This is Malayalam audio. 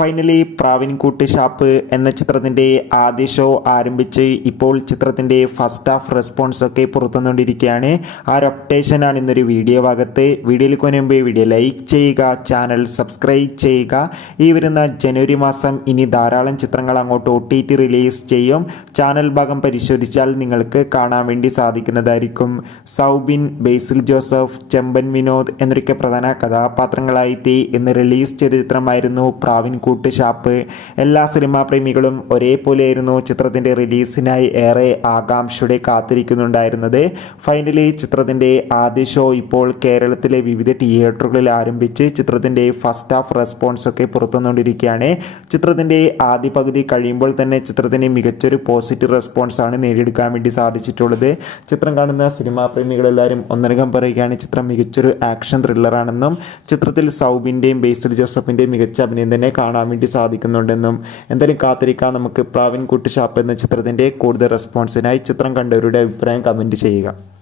ഫൈനലി പ്രാവിൻകൂട്ട് ഷാപ്പ് എന്ന ചിത്രത്തിൻ്റെ ആദ്യ ഷോ ആരംഭിച്ച് ഇപ്പോൾ ചിത്രത്തിൻ്റെ ഫസ്റ്റ് ഹാഫ് റെസ്പോൺസ് ഒക്കെ പുറത്തുവന്നുകൊണ്ടിരിക്കുകയാണ്. ആ ഒരു അപ്ഡേഷനാണ് ഇന്നൊരു വീഡിയോ ഭാഗത്ത്. വീഡിയോയിലേക്ക് മുൻപ് വീഡിയോ ലൈക്ക് ചെയ്യുക, ചാനൽ സബ്സ്ക്രൈബ് ചെയ്യുക. ഈ വരുന്ന ജനുവരി മാസം ഇനി ധാരാളം ചിത്രങ്ങൾ അങ്ങോട്ട് OTT റിലീസ് ചെയ്യും. ചാനൽ ഭാഗം പരിശോധിച്ചാൽ നിങ്ങൾക്ക് കാണാൻ വേണ്ടി സാധിക്കുന്നതായിരിക്കും. സൗബിൻ, ബേസിൽ ജോസഫ്, ചെമ്പൻ വിനോദ് എന്നൊക്കെ പ്രധാന കഥാപാത്രങ്ങളായി ഇന്ന് റിലീസ് ചെയ്ത ചിത്രമായിരുന്നു പ്രാവിൻകൂട്ട് ഷാപ്പ്. എല്ലാ സിനിമാ പ്രേമികളും ഒരേപോലെയായിരുന്നു ചിത്രത്തിൻ്റെ റിലീസിനായി ഏറെ ആകാംക്ഷയോടെ കാത്തിരിക്കുന്നുണ്ടായിരുന്നത്. ഫൈനലി ചിത്രത്തിൻ്റെ ആദ്യ ഷോ ഇപ്പോൾ കേരളത്തിലെ വിവിധ തിയേറ്ററുകളിൽ ആരംഭിച്ച് ചിത്രത്തിൻ്റെ ഫസ്റ്റ് ഹാഫ് റെസ്പോൺസ് ഒക്കെ പുറത്തുവന്നുകൊണ്ടിരിക്കുകയാണ്. ചിത്രത്തിൻ്റെ ആദ്യ പകുതി കഴിയുമ്പോൾ തന്നെ ചിത്രത്തിന് മികച്ചൊരു പോസിറ്റീവ് റെസ്പോൺസാണ് നേടിയെടുക്കാൻ വേണ്ടി സാധിച്ചിട്ടുള്ളത്. ചിത്രം കാണുന്ന സിനിമാ പ്രേമികളെല്ലാവരും ഒന്നടങ്കം പറയുകയാണ് ചിത്രം മികച്ചൊരു ആക്ഷൻ ത്രില്ലറാണെന്നും ചിത്രത്തിൽ സൗബിൻ്റെയും ബേസിൽ ജോസഫിൻ്റെയും മികച്ച അഭിനയം തന്നെ കാണാൻ വേണ്ടി സാധിക്കുന്നുണ്ടെന്നും. എന്തായാലും കാത്തിരിക്കാം നമുക്ക് പ്രാവിൻകൂട്ട് ഷാപ്പ് എന്ന ചിത്രത്തിൻ്റെ കൂടുതൽ റെസ്പോൺസിനായി. ചിത്രം കണ്ടവരുടെ അഭിപ്രായം കമൻറ്റ് ചെയ്യുക.